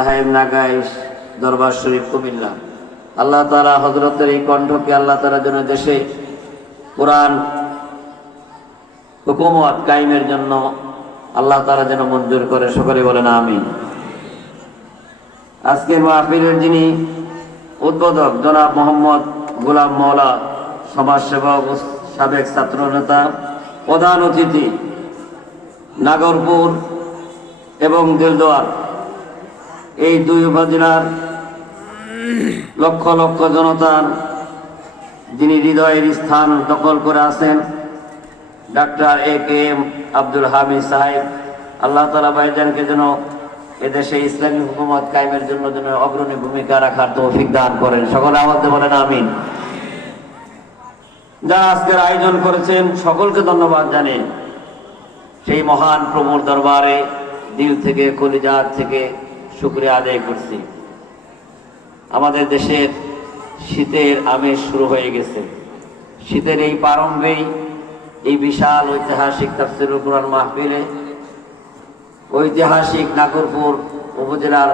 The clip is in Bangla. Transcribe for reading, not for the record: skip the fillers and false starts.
সাহেব নাগাইশ দরবার শরীফ কুমিল্লা। আল্লাহ তাআলা হযরতের এই কণ্ঠকে আল্লাহ তাআলার জন্য দেশে কোরআন হুকুমত কায়েমের জন্য আল্লাহ তাআলা যেন মঞ্জুর করে, সকলে বলেন আমিন। আজকের মাহফিলের যিনি উদ্বোধক জনাব মোহাম্মদ গোলাম মওলা, সমাজসেবক ও সাবেক ছাত্র নেতা, প্রধান অতিথি নাগরপুর এবং দিলদুয়ার, এই দুই উপজেলার লক্ষ লক্ষ জনতার যিনি হৃদয়ের স্থান দখল করে আছেন, ডাক্তার A.K.M. আব্দুল হামিদ সাহেব, আল্লাহ তাআলা ভাইজানকে যেন এদেশে ইসলামী হুকুমত কায়েমের জন্য যেন অগ্রণী ভূমিকা রাখার তৌফিক দান করেন, সকলে আওয়াজে বলেন আমিন। যারা আজকের আয়োজন করেছেন সকলকে ধন্যবাদ জানিয়ে সেই মহান প্রভুর দরবারে দিল থেকে কলিজার থেকে শুকরিয়া আদায় করছি। আমাদের দেশের শীতের আমেজ শুরু হয়ে গেছে। শীতের এই প্রারম্ভেই এই বিশাল ঐতিহাসিক তাফসীরুল কুরআন মাহফিলে ঐতিহাসিক নাগরপুর উপজেলার